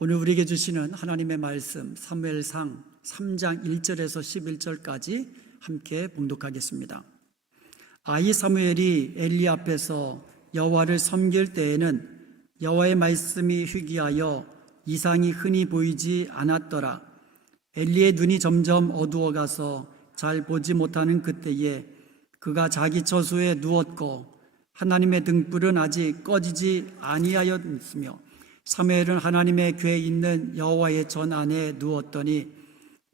오늘 우리에게 주시는 하나님의 말씀 사무엘상 3장 1절에서 11절까지 함께 봉독하겠습니다. 아이 사무엘이 엘리 앞에서 여호와를 섬길 때에는 여호와의 말씀이 희귀하여 이상이 흔히 보이지 않았더라. 엘리의 눈이 점점 어두워가서 잘 보지 못하는 그때에 그가 자기 처소에 누웠고 하나님의 등불은 아직 꺼지지 아니하였으며 사무엘은 하나님의 궤에 있는 여호와의 전 안에 누웠더니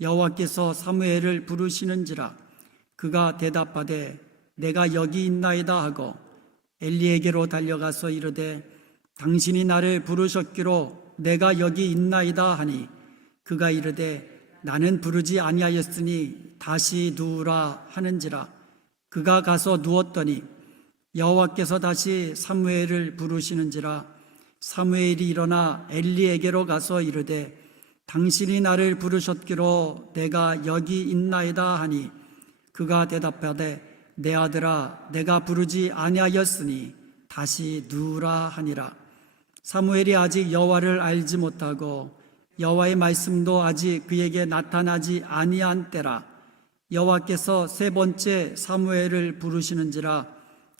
여호와께서 사무엘을 부르시는지라. 그가 대답하되 내가 여기 있나이다 하고 엘리에게로 달려가서 이르되 당신이 나를 부르셨기로 내가 여기 있나이다 하니 그가 이르되 나는 부르지 아니하였으니 다시 누우라 하는지라. 그가 가서 누웠더니 여호와께서 다시 사무엘을 부르시는지라. 사무엘이 일어나 엘리에게로 가서 이르되 당신이 나를 부르셨기로 내가 여기 있나이다 하니 그가 대답하되 내 아들아 내가 부르지 아니하였으니 다시 누우라 하니라. 사무엘이 아직 여호와를 알지 못하고 여호와의 말씀도 아직 그에게 나타나지 아니한 때라. 여호와께서 세 번째 사무엘을 부르시는지라.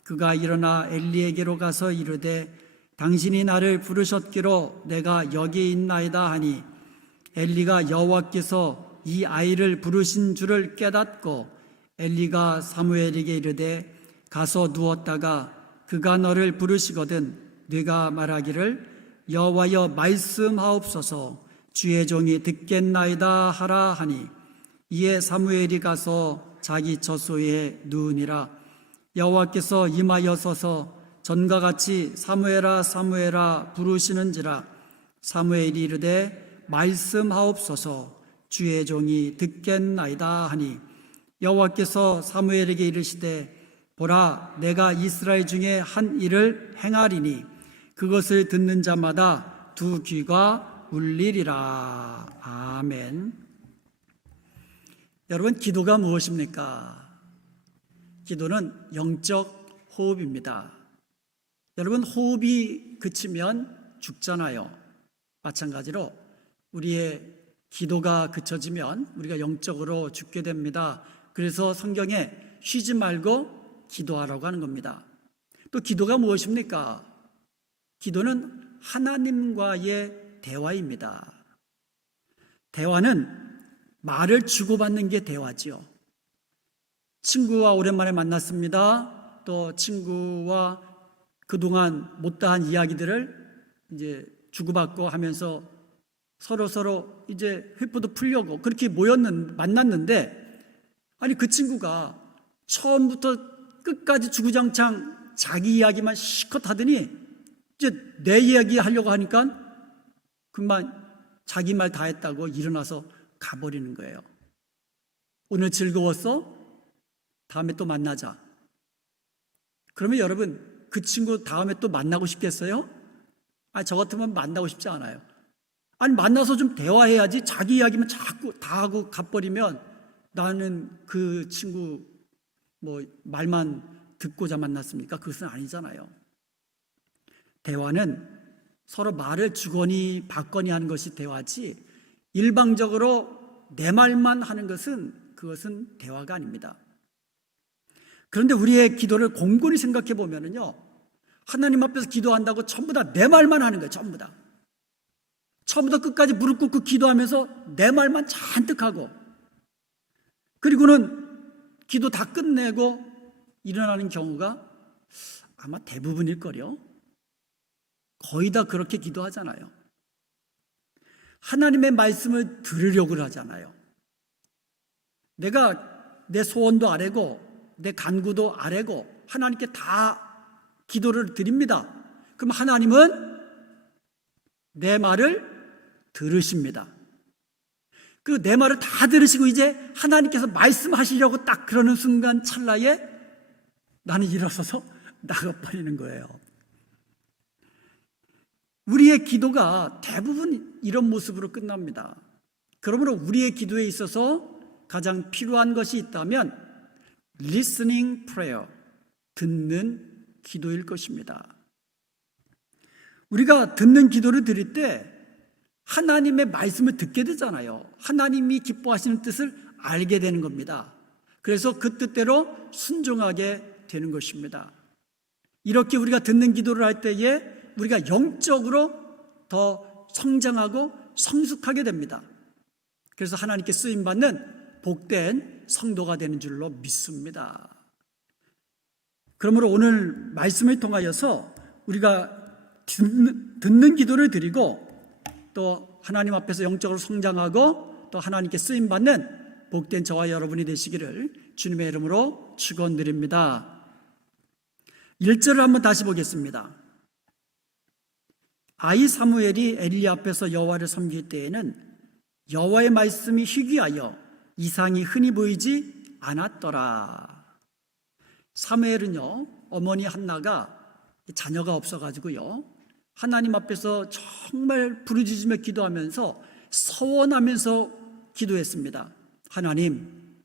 그가 일어나 엘리에게로 가서 이르되 당신이 나를 부르셨기로 내가 여기 있나이다 하니 엘리가 여호와께서 이 아이를 부르신 줄을 깨닫고 엘리가 사무엘에게 이르되 가서 누웠다가 그가 너를 부르시거든 네가 말하기를 여호와여 말씀하옵소서 주의 종이 듣겠나이다 하라 하니 이에 사무엘이 가서 자기 처소에 누우니라. 여호와께서 임하여 서서 전과 같이 사무엘아 사무엘아 부르시는지라. 사무엘이 이르되 말씀하옵소서 주의 종이 듣겠나이다 하니 여호와께서 사무엘에게 이르시되 보라 내가 이스라엘 중에 한 일을 행하리니 그것을 듣는 자마다 두 귀가 울리리라. 아멘. 여러분, 기도가 무엇입니까? 기도는 영적 호흡입니다. 여러분, 호흡이 그치면 죽잖아요. 마찬가지로 우리의 기도가 그쳐지면 우리가 영적으로 죽게 됩니다. 그래서 성경에 쉬지 말고 기도하라고 하는 겁니다. 또 기도가 무엇입니까? 기도는 하나님과의 대화입니다. 대화는 말을 주고받는 게 대화지요. 친구와 오랜만에 만났습니다. 또 친구와 그동안 못다한 이야기들을 이제 주고받고 하면서 서로 이제 회포도 풀려고 그렇게 만났는데, 아니 그 친구가 처음부터 끝까지 주구장창 자기 이야기만 실컷 하더니 이제 내 이야기 하려고 하니까 그만 자기 말 다 했다고 일어나서 가버리는 거예요. 오늘 즐거웠어? 다음에 또 만나자. 그러면 여러분, 그 친구 다음에 또 만나고 싶겠어요? 저 같으면 만나고 싶지 않아요. 아니 만나서 좀 대화해야지. 자기 이야기만 자꾸 다 하고 가버리면 나는 그 친구 말만 듣고자 만났습니까? 그것은 아니잖아요. 대화는 서로 말을 주거니 받거니 하는 것이 대화지, 일방적으로 내 말만 하는 그것은 대화가 아닙니다. 그런데 우리의 기도를 곰곰이 생각해 보면요, 하나님 앞에서 기도한다고 전부 다 내 말만 하는 거예요. 전부 다. 처음부터 끝까지 무릎 꿇고 기도하면서 내 말만 잔뜩 하고, 그리고는 기도 다 끝내고 일어나는 경우가 아마 대부분일걸요. 거의 다 그렇게 기도하잖아요. 하나님의 말씀을 들으려고 하잖아요. 내가 내 소원도 아뢰고 내 간구도 아뢰고 하나님께 다 기도를 드립니다. 그럼 하나님은 내 말을 들으십니다. 그 내 말을 다 들으시고 이제 하나님께서 말씀하시려고 딱 그러는 순간 찰나에 나는 일어서서 나가버리는 거예요. 우리의 기도가 대부분 이런 모습으로 끝납니다. 그러므로 우리의 기도에 있어서 가장 필요한 것이 있다면 listening prayer, 듣는 기도일 것입니다. 우리가 듣는 기도를 드릴 때 하나님의 말씀을 듣게 되잖아요. 하나님이 기뻐하시는 뜻을 알게 되는 겁니다. 그래서 그 뜻대로 순종하게 되는 것입니다. 이렇게 우리가 듣는 기도를 할 때에 우리가 영적으로 더 성장하고 성숙하게 됩니다. 그래서 하나님께 쓰임받는 복된 성도가 되는 줄로 믿습니다. 그러므로 오늘 말씀을 통하여서 우리가 듣는 기도를 드리고 또 하나님 앞에서 영적으로 성장하고 또 하나님께 쓰임받는 복된 저와 여러분이 되시기를 주님의 이름으로 축원드립니다. 1절을 한번 다시 보겠습니다. 아이 사무엘이 엘리 앞에서 여호와를 섬길 때에는 여호와의 말씀이 희귀하여 이상이 흔히 보이지 않았더라. 사무엘은요, 어머니 한나가 자녀가 없어가지고요, 하나님 앞에서 정말 부르짖으며 기도하면서 서원하면서 기도했습니다. 하나님,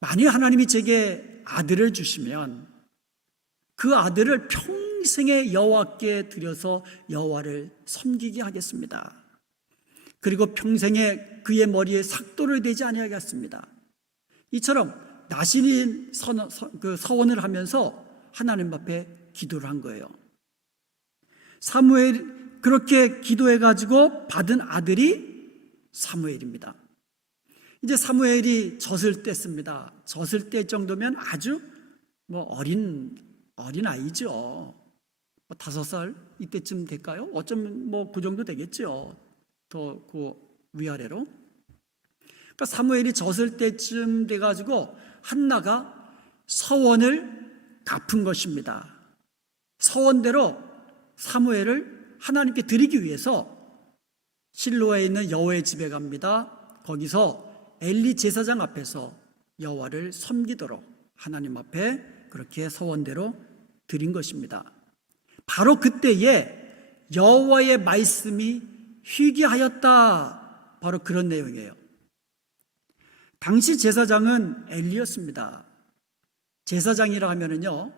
만일 하나님이 제게 아들을 주시면 그 아들을 평생에 여호와께 드려서 여호와를 섬기게 하겠습니다. 그리고 평생에 그의 머리에 삭도를 대지 아니하겠습니다. 이처럼 나신인 서원을 하면서 하나님 앞에 기도를 한 거예요. 사무엘 그렇게 기도해가지고 받은 아들이 사무엘입니다. 이제 사무엘이 젖을 뗐습니다. 젖을 뗄 정도면 아주 어린 아이죠. 5살 이때쯤 될까요? 어쩌면 그 정도 되겠죠. 더 그 위아래로. 그러니까 사무엘이 젖을 때쯤 돼가지고 한나가 서원을 갚은 것입니다. 서원대로 사무엘을 하나님께 드리기 위해서 실로에 있는 여호와의 집에 갑니다. 거기서 엘리 제사장 앞에서 여호와를 섬기도록 하나님 앞에 그렇게 서원대로 드린 것입니다. 바로 그때에 여호와의 말씀이 희귀하였다. 바로 그런 내용이에요. 당시 제사장은 엘리였습니다. 제사장이라 하면은요,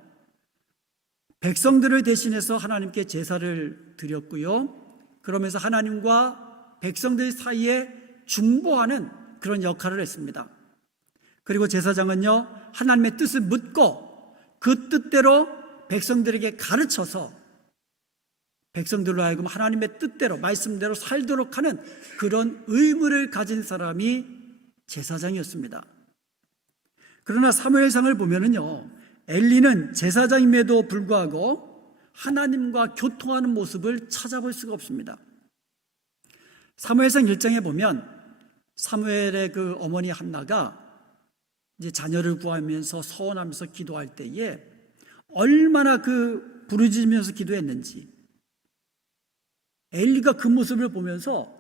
백성들을 대신해서 하나님께 제사를 드렸고요, 그러면서 하나님과 백성들 사이에 중보하는 그런 역할을 했습니다. 그리고 제사장은요, 하나님의 뜻을 묻고 그 뜻대로 백성들에게 가르쳐서 백성들로 하여금 하나님의 뜻대로 말씀대로 살도록 하는 그런 의무를 가진 사람이 제사장이었습니다. 그러나 사무엘상을 보면은요, 엘리는 제사장임에도 불구하고 하나님과 교통하는 모습을 찾아볼 수가 없습니다. 사무엘상 1장에 보면 사무엘의 그 어머니 한나가 이제 자녀를 구하면서 서원하면서 기도할 때에 얼마나 그 부르짖으면서 기도했는지, 엘리가 그 모습을 보면서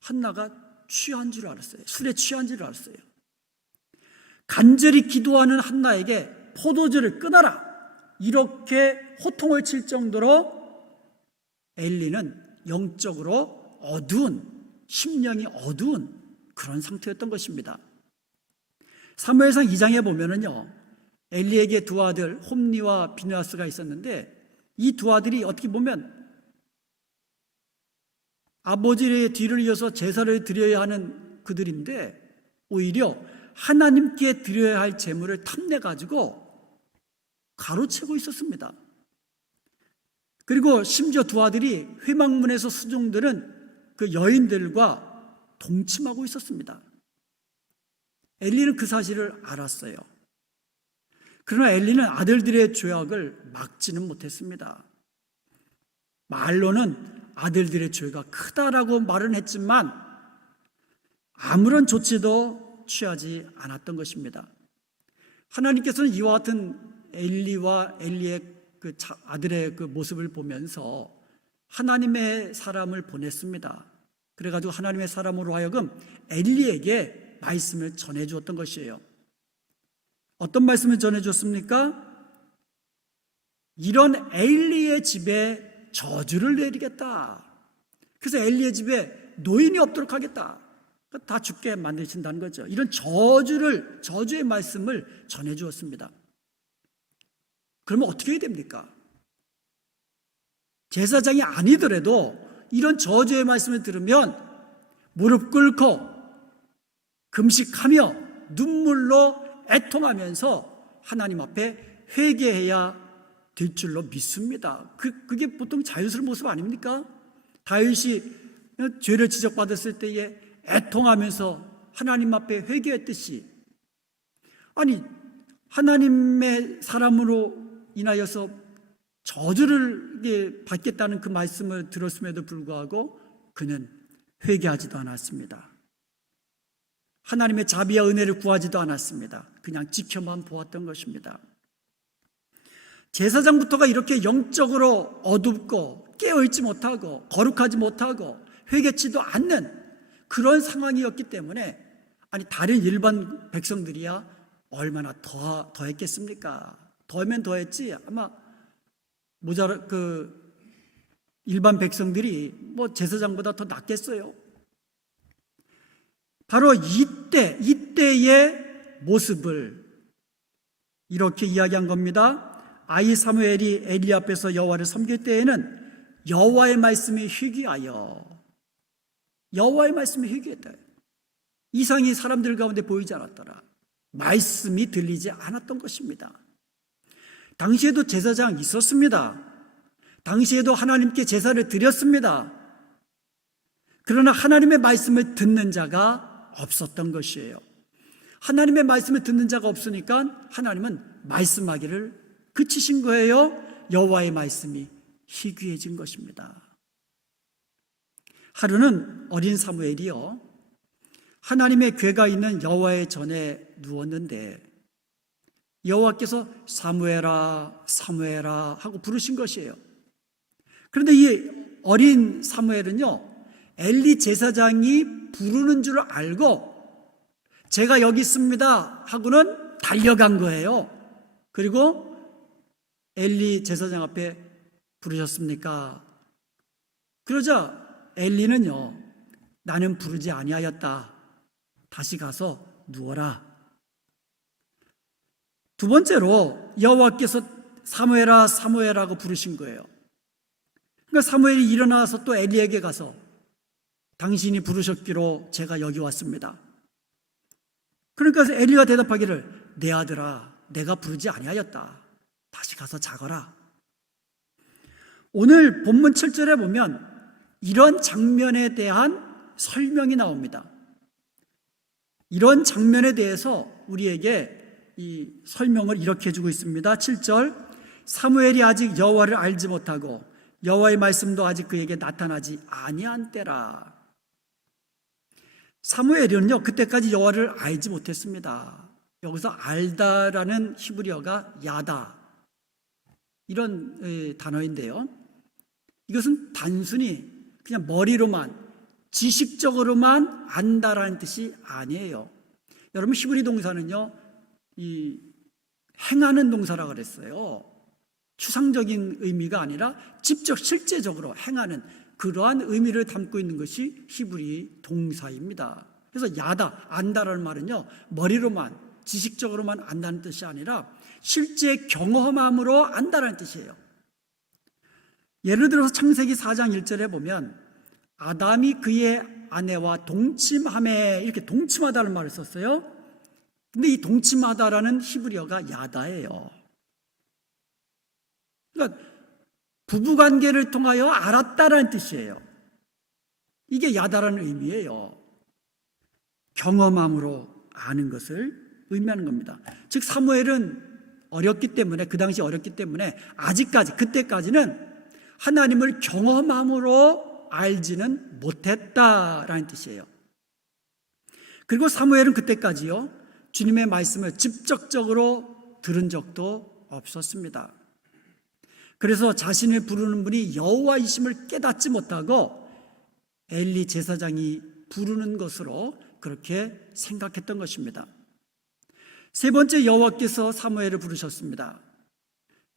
한나가 취한 줄 알았어요. 술에 취한 줄 알았어요. 간절히 기도하는 한나에게 포도주를 끊어라, 이렇게 호통을 칠 정도로 엘리는 영적으로 심령이 어두운 그런 상태였던 것입니다. 사무엘상 2장에 보면은요, 엘리에게 두 아들 홈니와 비느하스가 있었는데 이 두 아들이 어떻게 보면 아버지의 뒤를 이어서 제사를 드려야 하는 그들인데 오히려 하나님께 드려야 할 제물을 탐내가지고 가로채고 있었습니다. 그리고 심지어 두 아들이 회막문에서 수종들은 그 여인들과 동침하고 있었습니다. 엘리는 그 사실을 알았어요. 그러나 엘리는 아들들의 죄악을 막지는 못했습니다. 말로는 아들들의 죄가 크다라고 말은 했지만 아무런 조치도 취하지 않았던 것입니다. 하나님께서는 이와 같은 엘리와 엘리의 그 아들의 그 모습을 보면서 하나님의 사람을 보냈습니다. 그래가지고 하나님의 사람으로 하여금 엘리에게 말씀을 전해주었던 것이에요. 어떤 말씀을 전해줬습니까? 이런 엘리의 집에 저주를 내리겠다. 그래서 엘리의 집에 노인이 없도록 하겠다. 다 죽게 만드신다는 거죠. 이런 저주의 말씀을 전해주었습니다. 그러면 어떻게 해야 됩니까? 제사장이 아니더라도 이런 저주의 말씀을 들으면 무릎 꿇고 금식하며 눈물로 애통하면서 하나님 앞에 회개해야 될 줄로 믿습니다. 그게 보통 자연스러운 모습 아닙니까? 다윗이 죄를 지적받았을 때에 애통하면서 하나님 앞에 회개했듯이, 아니 하나님의 사람으로 인하여서 저주를 받겠다는 그 말씀을 들었음에도 불구하고 그는 회개하지도 않았습니다. 하나님의 자비와 은혜를 구하지도 않았습니다. 그냥 지켜만 보았던 것입니다. 제사장부터가 이렇게 영적으로 어둡고 깨어있지 못하고 거룩하지 못하고 회개치도 않는 그런 상황이었기 때문에, 아니 다른 일반 백성들이야 얼마나 더했겠습니까? 더하면 더했지 아마 일반 백성들이 제사장보다 더 낫겠어요. 바로 이때의 모습을 이렇게 이야기한 겁니다. 아이 사무엘이 엘리 앞에서 여호와를 섬길 때에는 여호와의 말씀이 희귀하여, 여호와의 말씀이 희귀했다. 이상이 사람들 가운데 보이지 않았더라. 말씀이 들리지 않았던 것입니다. 당시에도 제사장 있었습니다. 당시에도 하나님께 제사를 드렸습니다. 그러나 하나님의 말씀을 듣는 자가 없었던 것이에요. 하나님의 말씀을 듣는 자가 없으니까 하나님은 말씀하기를 그치신 거예요. 여호와의 말씀이 희귀해진 것입니다. 하루는 어린 사무엘이요, 하나님의 궤가 있는 여호와의 전에 누웠는데 여호와께서 사무엘아 사무엘아 하고 부르신 것이에요. 그런데 이 어린 사무엘은요, 엘리 제사장이 부르는 줄 알고 제가 여기 있습니다 하고는 달려간 거예요. 그리고 엘리 제사장 앞에 부르셨습니까? 그러자 엘리는요, 나는 부르지 아니하였다. 다시 가서 누워라. 두 번째로 여호와께서 사무엘아 사무엘하고 부르신 거예요. 그러니까 사무엘이 일어나서 또 엘리에게 가서 당신이 부르셨기로 제가 여기 왔습니다. 그러니까 엘리가 대답하기를 내 아들아 내가 부르지 아니하였다. 다시 가서 자거라. 오늘 본문 7절에 보면 이런 장면에 대한 설명이 나옵니다. 이런 장면에 대해서 우리에게 이 설명을 이렇게 해주고 있습니다. 7절, 사무엘이 아직 여호와를 알지 못하고 여호와의 말씀도 아직 그에게 나타나지 아니한 때라. 사무엘은요, 그때까지 여호와를 알지 못했습니다. 여기서 알다라는 히브리어가 야다, 이런 단어인데요, 이것은 단순히 그냥 머리로만 지식적으로만 안다라는 뜻이 아니에요. 여러분, 히브리 동사는요, 이 행하는 동사라고 그랬어요. 추상적인 의미가 아니라 직접 실제적으로 행하는 그러한 의미를 담고 있는 것이 히브리 동사입니다. 그래서 야다, 안다라는 말은요, 머리로만 지식적으로만 안다는 뜻이 아니라 실제 경험함으로 안다라는 뜻이에요. 예를 들어서 창세기 4장 1절에 보면 아담이 그의 아내와 동침함에, 이렇게 동침하다는 말을 썼어요. 근데 이 동침하다라는 히브리어가 야다예요. 그러니까 부부관계를 통하여 알았다라는 뜻이에요. 이게 야다라는 의미예요. 경험함으로 아는 것을 의미하는 겁니다. 즉 사무엘은 어렸기 때문에, 그 당시 어렸기 때문에 아직까지, 그때까지는 하나님을 경험함으로 알지는 못했다라는 뜻이에요. 그리고 사무엘은 그때까지요, 주님의 말씀을 직접적으로 들은 적도 없었습니다. 그래서 자신을 부르는 분이 여호와이심을 깨닫지 못하고 엘리 제사장이 부르는 것으로 그렇게 생각했던 것입니다. 세 번째, 여호와께서 사무엘을 부르셨습니다.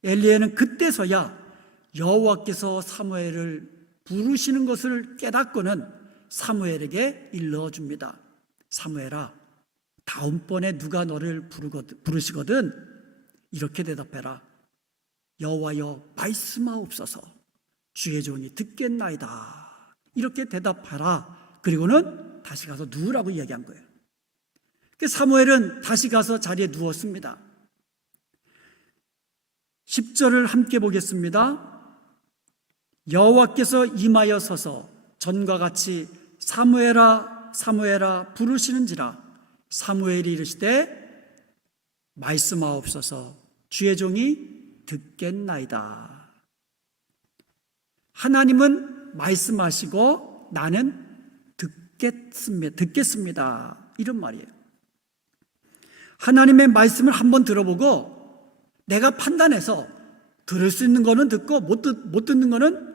엘리야는 그때서야 여호와께서 사무엘을 부르시는 것을 깨닫고는 사무엘에게 일러줍니다. 사무엘아, 다음번에 누가 너를 부르시거든 이렇게 대답해라. 여호와여 말씀하옵소서, 주의 종이 듣겠나이다. 이렇게 대답하라. 그리고는 다시 가서 누우라고 이야기한 거예요. 사무엘은 다시 가서 자리에 누웠습니다. 10절을 함께 보겠습니다. 여호와께서 임하여 서서 전과 같이 사무엘아 사무엘아 부르시는지라. 사무엘이 이르시되 말씀하옵소서 주의 종이 듣겠나이다. 하나님은 말씀하시고 나는 듣겠습니다. 이런 말이에요. 하나님의 말씀을 한번 들어보고 내가 판단해서 들을 수 있는 거는 듣고 못 듣는 거는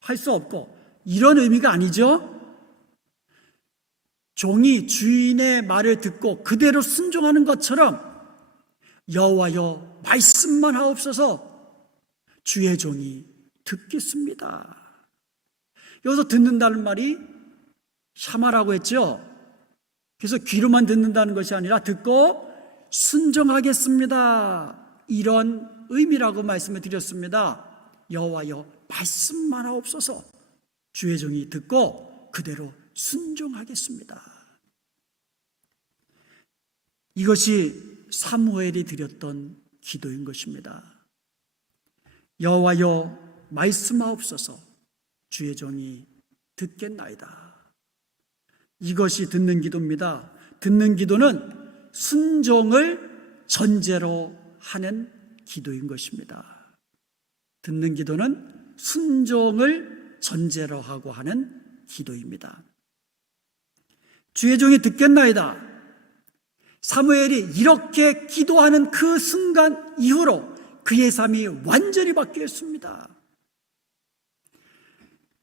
할 수 없고, 이런 의미가 아니죠. 종이 주인의 말을 듣고 그대로 순종하는 것처럼 여호와여 말씀만 하옵소서 주의 종이 듣겠습니다. 여기서 듣는다는 말이 샤마라고 했죠. 그래서 귀로만 듣는다는 것이 아니라 듣고 순종하겠습니다, 이런 의미라고 말씀을 드렸습니다. 여호와여 말씀만 하옵소서 주의 종이 듣고 그대로 순종하겠습니다. 이것이 사무엘이 드렸던 기도인 것입니다. 여호와여 말씀하옵소서 주의 종이 듣겠나이다. 이것이 듣는 기도입니다. 듣는 기도는 순종을 전제로 하는 기도인 것입니다. 듣는 기도는 순종을 전제로 하고 하는 기도입니다. 주의 종이 듣겠나이다. 사무엘이 이렇게 기도하는 그 순간 이후로 그의 삶이 완전히 바뀌었습니다.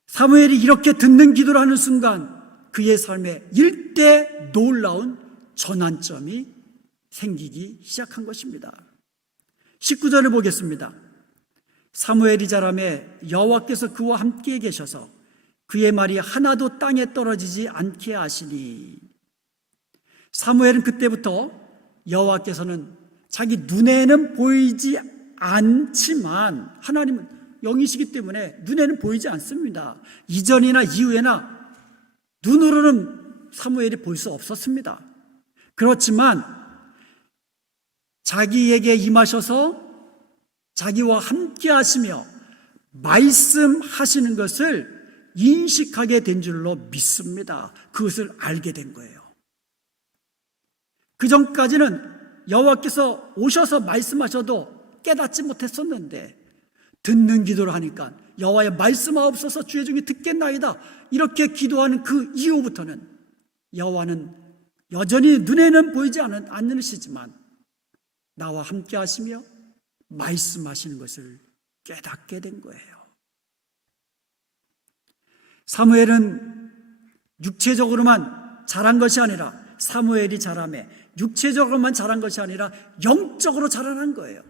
사무엘이 이렇게 듣는 기도를 하는 순간 그의 삶에 일대 놀라운 전환점이 생기기 시작한 것입니다. 19절을 보겠습니다. 사무엘이 자라매 여호와께서 그와 함께 계셔서 그의 말이 하나도 땅에 떨어지지 않게 하시니. 사무엘은 그때부터 여호와께서는 자기 눈에는 보이지 않지만, 하나님은 영이시기 때문에 눈에는 보이지 않습니다. 이전이나 이후에나 눈으로는 사무엘이 볼 수 없었습니다. 그렇지만 자기에게 임하셔서 자기와 함께 하시며 말씀하시는 것을 인식하게 된 줄로 믿습니다. 그것을 알게 된 거예요. 그 전까지는 여호와께서 오셔서 말씀하셔도 깨닫지 못했었는데, 듣는 기도를 하니까 여호와의 말씀하옵소서 주의 종이 듣겠나이다, 이렇게 기도하는 그 이후부터는 여호와는 여전히 눈에는 보이지 않으시지만 나와 함께 하시며 말씀하시는 것을 깨닫게 된 거예요. 사무엘은 육체적으로만 자란 것이 아니라, 사무엘이 자라매 육체적으로만 자란 것이 아니라 영적으로 자라난 거예요.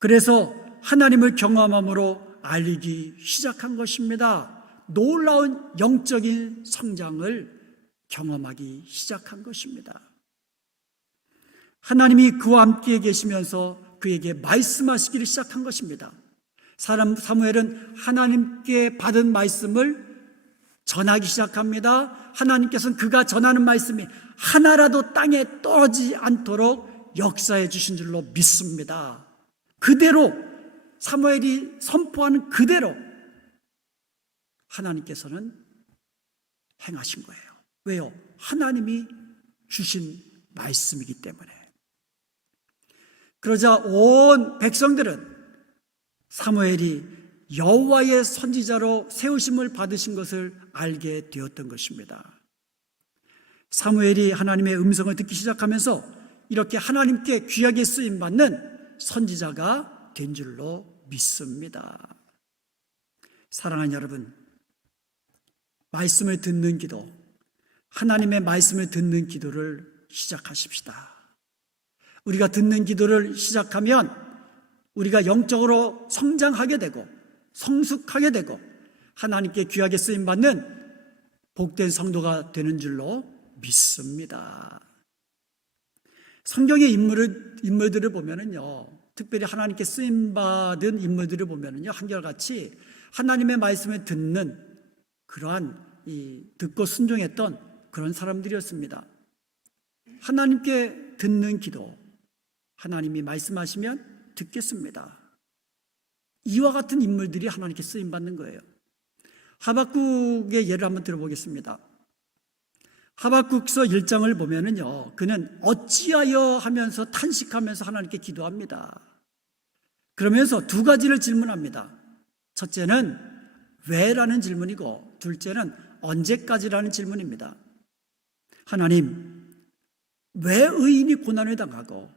그래서 하나님을 경험함으로 알리기 시작한 것입니다. 놀라운 영적인 성장을 경험하기 시작한 것입니다. 하나님이 그와 함께 계시면서 그에게 말씀하시기를 시작한 것입니다. 사무엘은 하나님께 받은 말씀을 전하기 시작합니다. 하나님께서는 그가 전하는 말씀이 하나라도 땅에 떨어지지 않도록 역사해 주신 줄로 믿습니다. 그대로 사무엘이 선포하는 그대로 하나님께서는 행하신 거예요. 왜요? 하나님이 주신 말씀이기 때문에. 그러자 온 백성들은 사무엘이 여호와의 선지자로 세우심을 받으신 것을 알게 되었던 것입니다. 사무엘이 하나님의 음성을 듣기 시작하면서 이렇게 하나님께 귀하게 쓰임받는 선지자가 된 줄로 믿습니다. 사랑하는 여러분, 말씀을 듣는 기도, 하나님의 말씀을 듣는 기도를 시작하십시다. 우리가 듣는 기도를 시작하면 우리가 영적으로 성장하게 되고 성숙하게 되고 하나님께 귀하게 쓰임받는 복된 성도가 되는 줄로 믿습니다. 성경의 인물들을 보면은요, 특별히 하나님께 쓰임받은 인물들을 보면은요, 한결같이 하나님의 말씀을 듣는 그러한 듣고 순종했던 그런 사람들이었습니다. 하나님께 듣는 기도, 하나님이 말씀하시면 듣겠습니다. 이와 같은 인물들이 하나님께 쓰임받는 거예요. 하박국의 예를 한번 들어보겠습니다. 하박국서 1장을 보면은요, 그는 어찌하여 하면서 탄식하면서 하나님께 기도합니다. 그러면서 두 가지를 질문합니다. 첫째는 왜라는 질문이고, 둘째는 언제까지라는 질문입니다. 하나님, 왜 의인이 고난을 당하고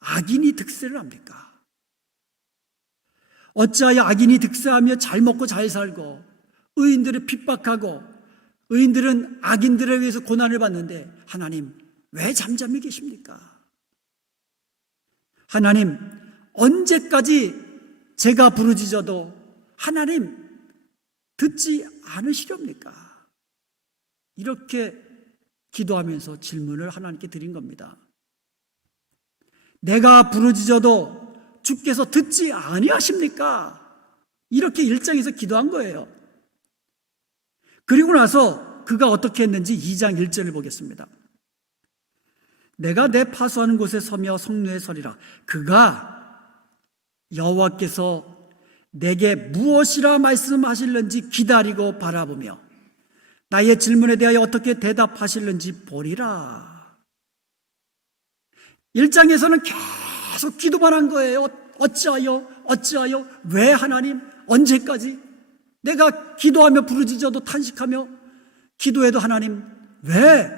악인이 득세를 합니까? 어찌하여 악인이 득세하며 잘 먹고 잘 살고 의인들을 핍박하고 의인들은 악인들에 의해서 고난을 받는데 하나님 왜 잠잠히 계십니까? 하나님 언제까지 제가 부르짖어도 하나님 듣지 않으시렵니까? 이렇게 기도하면서 질문을 하나님께 드린 겁니다. 내가 부르짖어도 주께서 듣지 아니하십니까? 이렇게 1장에서 기도한 거예요. 그리고 나서 그가 어떻게 했는지 2장 1절을 보겠습니다. 내가 내 파수하는 곳에 서며 성루에 서리라. 그가 여호와께서 내게 무엇이라 말씀하실는지 기다리고 바라보며 나의 질문에 대하여 어떻게 대답하실는지 보리라. 1장에서는 계속 기도만 한 거예요. 어찌하여 왜 하나님 언제까지 내가 기도하며 부르짖어도 탄식하며 기도해도 하나님 왜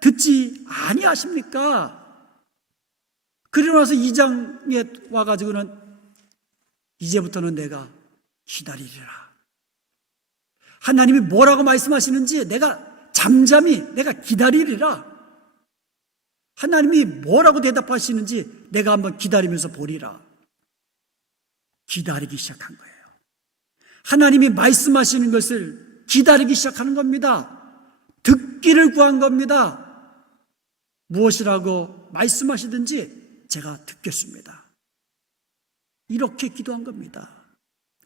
듣지 아니하십니까? 그러고 나서 2장에 와가지고는 이제부터는 내가 기다리리라. 하나님이 뭐라고 말씀하시는지 내가 잠잠히 내가 기다리리라. 하나님이 뭐라고 대답하시는지 내가 한번 기다리면서 보리라. 기다리기 시작한 거예요. 하나님이 말씀하시는 것을 기다리기 시작하는 겁니다. 듣기를 구한 겁니다. 무엇이라고 말씀하시든지 제가 듣겠습니다. 이렇게 기도한 겁니다.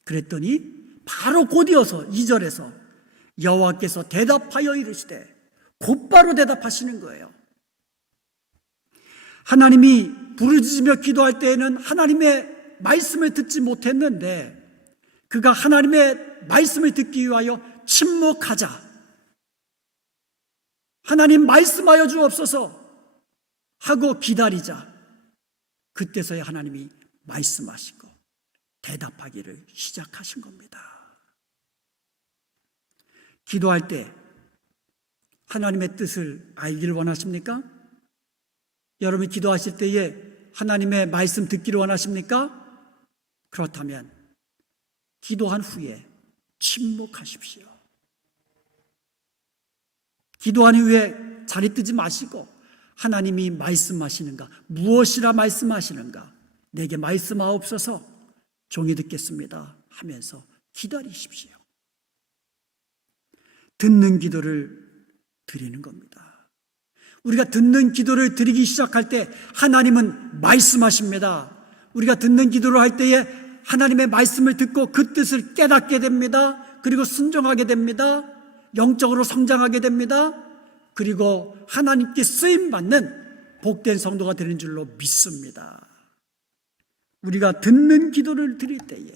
그랬더니 바로 곧이어서 2절에서 여호와께서 대답하여 이르시되 곧바로 대답하시는 거예요. 하나님이 부르짖으며 기도할 때에는 하나님의 말씀을 듣지 못했는데 그가 하나님의 말씀을 듣기 위하여 침묵하자. 하나님 말씀하여 주옵소서 하고 기다리자. 그때서야 하나님이 말씀하시고 대답하기를 시작하신 겁니다. 기도할 때 하나님의 뜻을 알기를 원하십니까? 여러분이 기도하실 때에 하나님의 말씀 듣기를 원하십니까? 그렇다면 기도한 후에 침묵하십시오. 기도한 후에 자리 뜨지 마시고 하나님이 말씀하시는가, 무엇이라 말씀하시는가, 내게 말씀하옵소서, 종이 듣겠습니다 하면서 기다리십시오. 듣는 기도를 드리는 겁니다. 우리가 듣는 기도를 드리기 시작할 때 하나님은 말씀하십니다. 우리가 듣는 기도를 할 때에 하나님의 말씀을 듣고 그 뜻을 깨닫게 됩니다. 그리고 순종하게 됩니다. 영적으로 성장하게 됩니다. 그리고 하나님께 쓰임받는 복된 성도가 되는 줄로 믿습니다. 우리가 듣는 기도를 드릴 때에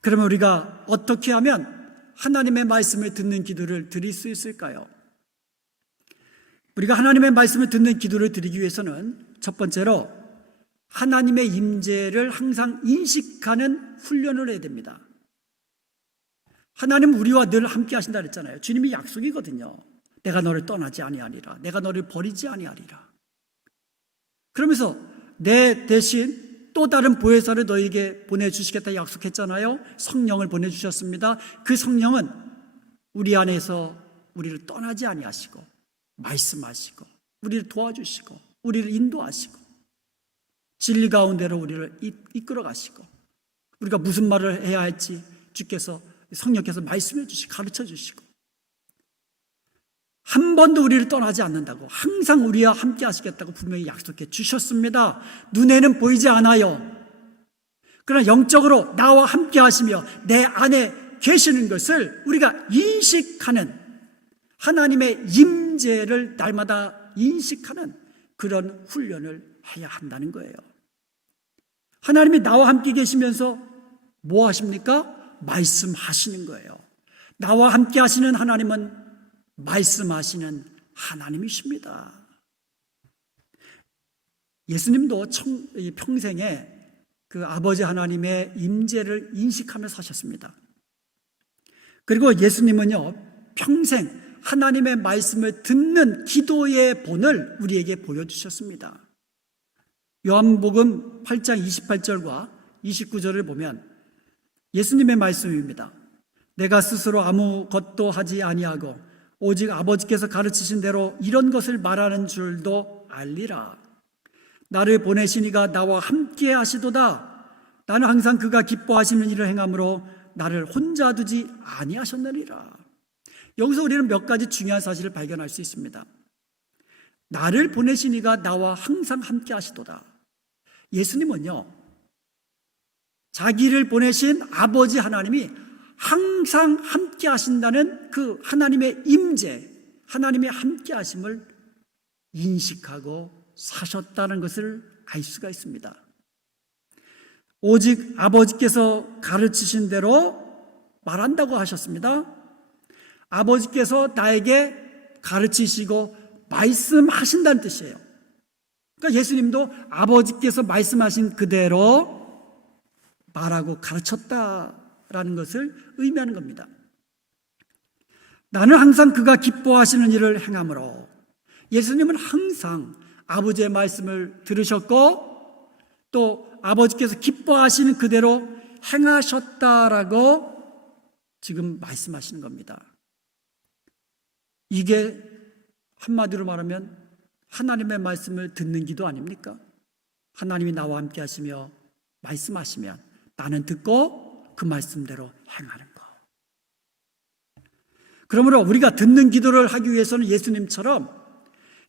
그러면 우리가 어떻게 하면 하나님의 말씀을 듣는 기도를 드릴 수 있을까요? 우리가 하나님의 말씀을 듣는 기도를 드리기 위해서는 첫 번째로 하나님의 임재를 항상 인식하는 훈련을 해야 됩니다. 하나님은 우리와 늘 함께 하신다 그랬잖아요. 주님이 약속이거든요. 내가 너를 떠나지 아니하리라. 내가 너를 버리지 아니하리라. 그러면서 내 대신 또 다른 보혜사를 너에게 보내주시겠다 약속했잖아요. 성령을 보내주셨습니다. 그 성령은 우리 안에서 우리를 떠나지 아니하시고 말씀하시고 우리를 도와주시고 우리를 인도하시고 진리 가운데로 우리를 이끌어 가시고 우리가 무슨 말을 해야 할지 주께서 성령께서 말씀해 주시고 가르쳐 주시고 한 번도 우리를 떠나지 않는다고 항상 우리와 함께 하시겠다고 분명히 약속해 주셨습니다. 눈에는 보이지 않아요. 그러나 영적으로 나와 함께 하시며 내 안에 계시는 것을 우리가 인식하는, 하나님의 임재를 날마다 인식하는 그런 훈련을 해야 한다는 거예요. 하나님이 나와 함께 계시면서 뭐 하십니까? 말씀하시는 거예요. 나와 함께 하시는 하나님은 말씀하시는 하나님이십니다. 예수님도 평생에 그 아버지 하나님의 임재를 인식하며 사셨습니다. 그리고 예수님은요, 평생 하나님의 말씀을 듣는 기도의 본을 우리에게 보여주셨습니다. 요한복음 8장 28절과 29절을 보면 예수님의 말씀입니다. 내가 스스로 아무것도 하지 아니하고 오직 아버지께서 가르치신 대로 이런 것을 말하는 줄도 알리라. 나를 보내신 이가 나와 함께 하시도다. 나는 항상 그가 기뻐하시는 일을 행함으로 나를 혼자 두지 아니하셨느니라. 여기서 우리는 몇 가지 중요한 사실을 발견할 수 있습니다. 나를 보내신 이가 나와 항상 함께 하시도다. 예수님은요, 자기를 보내신 아버지 하나님이 항상 함께 하신다는 그 하나님의 임재, 하나님의 함께 하심을 인식하고 사셨다는 것을 알 수가 있습니다. 오직 아버지께서 가르치신 대로 말한다고 하셨습니다. 아버지께서 나에게 가르치시고 말씀하신다는 뜻이에요. 그러니까 예수님도 아버지께서 말씀하신 그대로 말하고 가르쳤다라는 것을 의미하는 겁니다. 나는 항상 그가 기뻐하시는 일을 행함으로, 예수님은 항상 아버지의 말씀을 들으셨고 또 아버지께서 기뻐하시는 그대로 행하셨다라고 지금 말씀하시는 겁니다. 이게 한마디로 말하면 하나님의 말씀을 듣는 기도 아닙니까? 하나님이 나와 함께 하시며 말씀하시면 나는 듣고 그 말씀대로 행하는 것. 그러므로 우리가 듣는 기도를 하기 위해서는 예수님처럼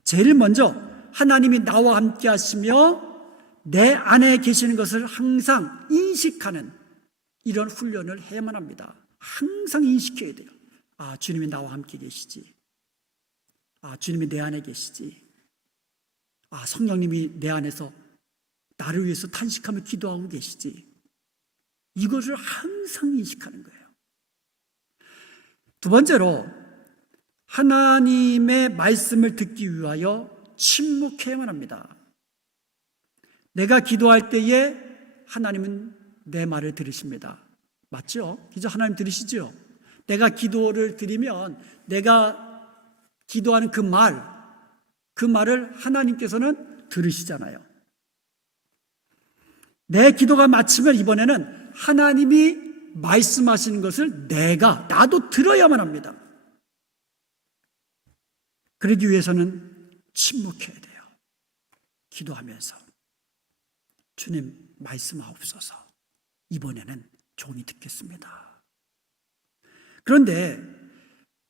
제일 먼저 하나님이 나와 함께 하시며 내 안에 계시는 것을 항상 인식하는 이런 훈련을 해야만 합니다. 항상 인식해야 돼요. 아, 주님이 나와 함께 계시지. 아, 주님이 내 안에 계시지. 아, 성령님이 내 안에서 나를 위해서 탄식하며 기도하고 계시지. 이것을 항상 인식하는 거예요. 두 번째로, 하나님의 말씀을 듣기 위하여 침묵해야만 합니다. 내가 기도할 때에 하나님은 내 말을 들으십니다. 맞죠? 그죠? 하나님 들으시죠? 내가 기도를 드리면 내가 기도하는 그 말을 하나님께서는 들으시잖아요. 내 기도가 마치면 이번에는 하나님이 말씀하시는 것을 나도 들어야만 합니다. 그러기 위해서는 침묵해야 돼요. 기도하면서 주님 말씀하옵소서. 이번에는 종이 듣겠습니다. 그런데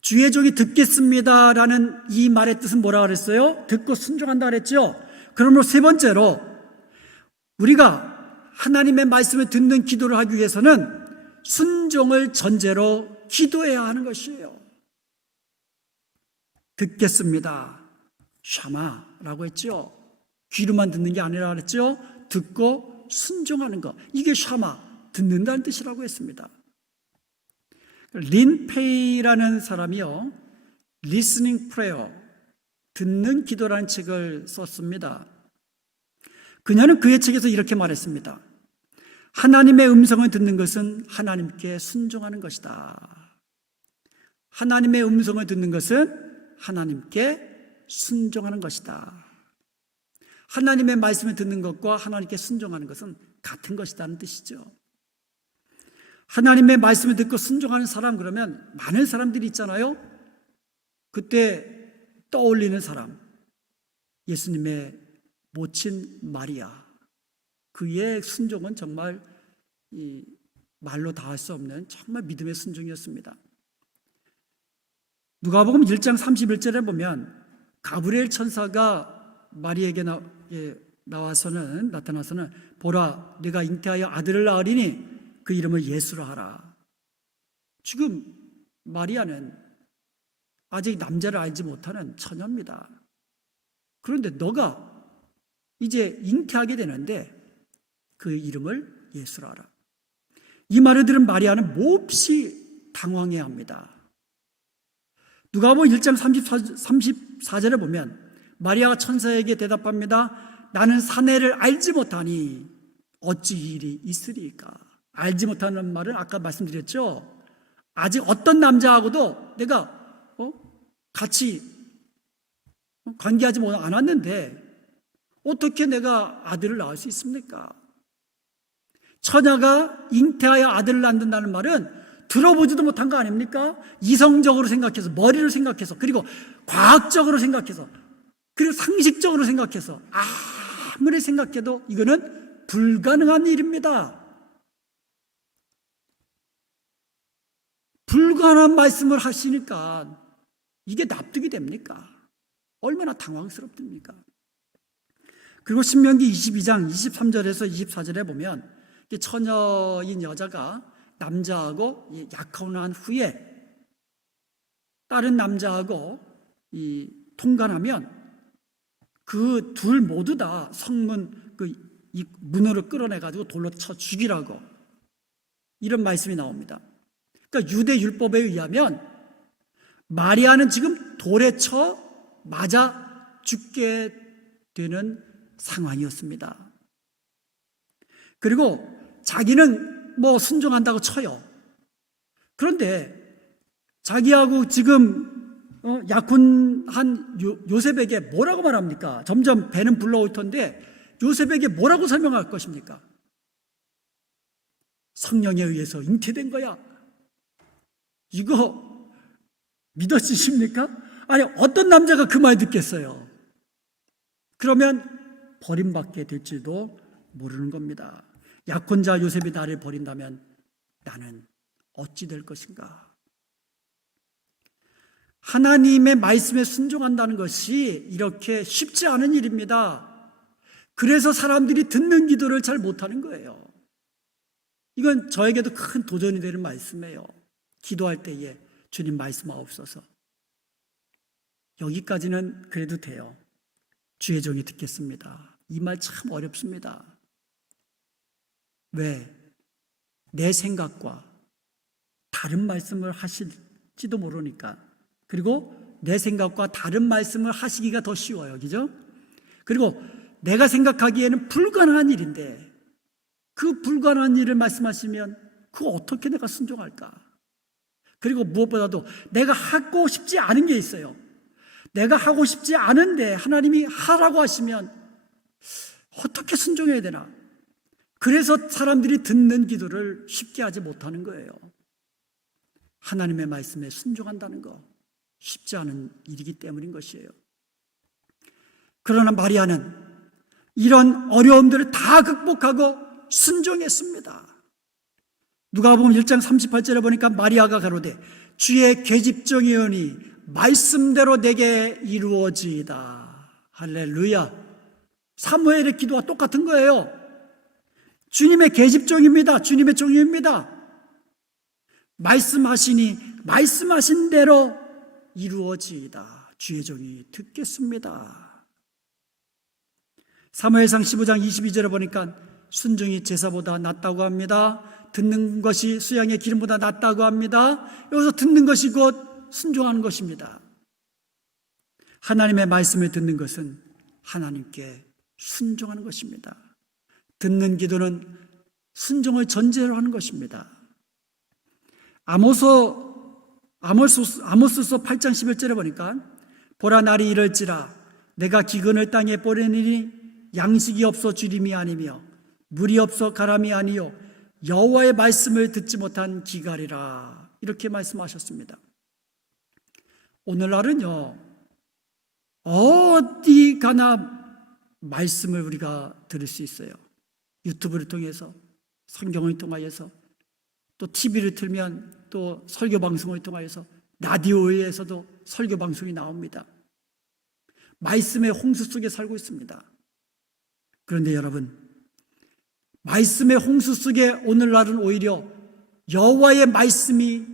주의 종이 듣겠습니다라는 이 말의 뜻은 뭐라 그랬어요? 듣고 순종한다 그랬죠? 그러므로 세 번째로 우리가 하나님의 말씀을 듣는 기도를 하기 위해서는 순종을 전제로 기도해야 하는 것이에요. 듣겠습니다. 샤마라고 했죠. 귀로만 듣는 게 아니라 그랬죠. 듣고 순종하는 것. 이게 샤마, 듣는다는 뜻이라고 했습니다. 린 페이라는 사람이요, Listening Prayer, 듣는 기도라는 책을 썼습니다. 그녀는 그의 책에서 이렇게 말했습니다. 하나님의 음성을 듣는 것은 하나님께 순종하는 것이다. 하나님의 음성을 듣는 것은 하나님께 순종하는 것이다. 하나님의 말씀을 듣는 것과 하나님께 순종하는 것은 같은 것이라는 뜻이죠. 하나님의 말씀을 듣고 순종하는 사람, 그러면 많은 사람들이 있잖아요. 그때 떠올리는 사람, 예수님의 모친 마리아. 그의 순종은 정말 말로 다 할 수 없는 정말 믿음의 순종이었습니다. 누가복음 1장 31절에 보면 가브리엘 천사가 마리아에게 나타나서는 보라, 내가 잉태하여 아들을 낳으리니 그 이름을 예수라 하라. 지금 마리아는 아직 남자를 알지 못하는 처녀입니다. 그런데 너가 이제 잉태하게 되는데 그 이름을 예수라 하라. 이 말을 들은 마리아는 몹시 당황해합니다. 누가복음 1장 34절에 보면 마리아가 천사에게 대답합니다. 나는 사내를 알지 못하니 어찌 이 일이 있으리까. 알지 못하는 말은 아까 말씀드렸죠. 아직 어떤 남자하고도 내가 같이 관계하지 않았는데 어떻게 내가 아들을 낳을 수 있습니까? 처녀가 잉태하여 아들을 낳는다는 말은 들어보지도 못한 거 아닙니까? 이성적으로 생각해서, 머리로 생각해서, 그리고 과학적으로 생각해서, 그리고 상식적으로 생각해서 아무리 생각해도 이거는 불가능한 일입니다. 불가능한 말씀을 하시니까 이게 납득이 됩니까? 얼마나 당황스럽습니까? 그리고 신명기 22장 23절에서 24절에 보면 처녀인 여자가 남자하고 약혼한 후에 다른 남자하고 통관하면 그 둘 모두 다 성문 이 문으로 끌어내가지고 돌로 쳐 죽이라고 이런 말씀이 나옵니다. 그러니까 유대 율법에 의하면 마리아는 지금 돌에 쳐 맞아 죽게 되는 상황이었습니다. 그리고 자기는 순종한다고 쳐요. 그런데 자기하고 지금 약혼한 요셉에게 뭐라고 말합니까? 점점 배는 불러올 텐데 요셉에게 뭐라고 설명할 것입니까? 성령에 의해서 잉태된 거야. 이거 믿어지십니까? 아니, 어떤 남자가 그 말 듣겠어요? 그러면 버림받게 될지도 모르는 겁니다. 약혼자 요셉이 나를 버린다면 나는 어찌 될 것인가? 하나님의 말씀에 순종한다는 것이 이렇게 쉽지 않은 일입니다. 그래서 사람들이 듣는 기도를 잘 못하는 거예요. 이건 저에게도 큰 도전이 되는 말씀이에요. 기도할 때에 주님 말씀하옵소서. 여기까지는 그래도 돼요. 주의 종이 듣겠습니다. 이 말 참 어렵습니다. 왜? 내 생각과 다른 말씀을 하실지도 모르니까. 그리고 내 생각과 다른 말씀을 하시기가 더 쉬워요. 그죠? 그리고 내가 생각하기에는 불가능한 일인데 그 불가능한 일을 말씀하시면 그거 어떻게 내가 순종할까? 그리고 무엇보다도 내가 하고 싶지 않은 게 있어요. 내가 하고 싶지 않은데 하나님이 하라고 하시면 어떻게 순종해야 되나? 그래서 사람들이 듣는 기도를 쉽게 하지 못하는 거예요. 하나님의 말씀에 순종한다는 거 쉽지 않은 일이기 때문인 것이에요. 그러나 마리아는 이런 어려움들을 다 극복하고 순종했습니다. 누가복음 1장 38절에 보니까 마리아가 가로되 주의 계집종이오니 말씀대로 내게 이루어지이다. 할렐루야. 사무엘의 기도와 똑같은 거예요. 주님의 계집종입니다. 주님의 종입니다. 말씀하시니 말씀하신 대로 이루어지이다. 주의 종이 듣겠습니다. 사무엘상 15장 22절에 보니까 순종이 제사보다 낫다고 합니다. 듣는 것이 수양의 기름보다 낫다고 합니다. 여기서 듣는 것이 곧 순종하는 것입니다. 하나님의 말씀을 듣는 것은 하나님께 순종하는 것입니다. 듣는 기도는 순종을 전제로 하는 것입니다. 아모스서 8장 11절에 보니까 보라 날이 이럴지라 내가 기근을 땅에 뿌리니 양식이 없어 주림이 아니며 물이 없어 가람이 아니요 여호와의 말씀을 듣지 못한 기갈이라 이렇게 말씀하셨습니다. 오늘날은요 어디 가나 말씀을 우리가 들을 수 있어요. 유튜브를 통해서, 성경을 통하여서, 또 TV를 틀면 또 설교 방송을 통하여서, 라디오에서도 설교 방송이 나옵니다. 말씀의 홍수 속에 살고 있습니다. 그런데 여러분, 말씀의 홍수 속에 오늘날은 오히려 여호와의 말씀이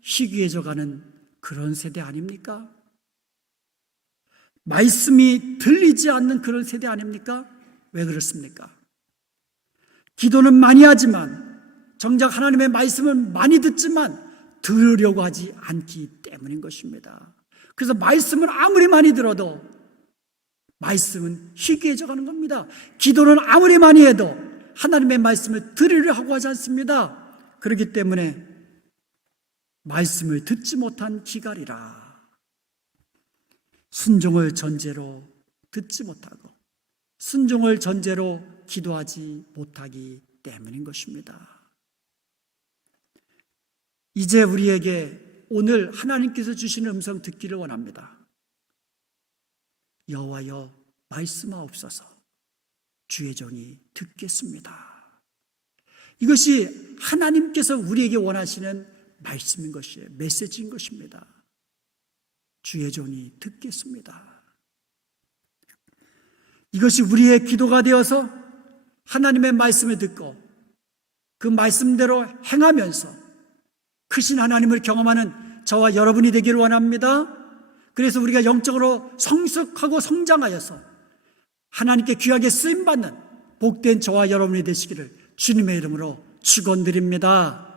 희귀해져가는 그런 세대 아닙니까? 말씀이 들리지 않는 그런 세대 아닙니까? 왜 그렇습니까? 기도는 많이 하지만, 정작 하나님의 말씀을 많이 듣지만 들으려고 하지 않기 때문인 것입니다. 그래서 말씀을 아무리 많이 들어도 말씀은 희귀해져 가는 겁니다. 기도는 아무리 많이 해도 하나님의 말씀을 들으려 하고 하지 않습니다. 그렇기 때문에 말씀을 듣지 못한 기갈이라. 순종을 전제로 듣지 못하고 순종을 전제로 기도하지 못하기 때문인 것입니다. 이제 우리에게 오늘 하나님께서 주시는 음성 듣기를 원합니다. 여호와여 말씀하옵소서, 주의 종이 듣겠습니다. 이것이 하나님께서 우리에게 원하시는 말씀인 것이에요. 메시지인 것입니다. 주의 종이 듣겠습니다. 이것이 우리의 기도가 되어서 하나님의 말씀을 듣고 그 말씀대로 행하면서 크신 하나님을 경험하는 저와 여러분이 되기를 원합니다. 그래서 우리가 영적으로 성숙하고 성장하여서 하나님께 귀하게 쓰임받는 복된 저와 여러분이 되시기를 주님의 이름으로 축원드립니다.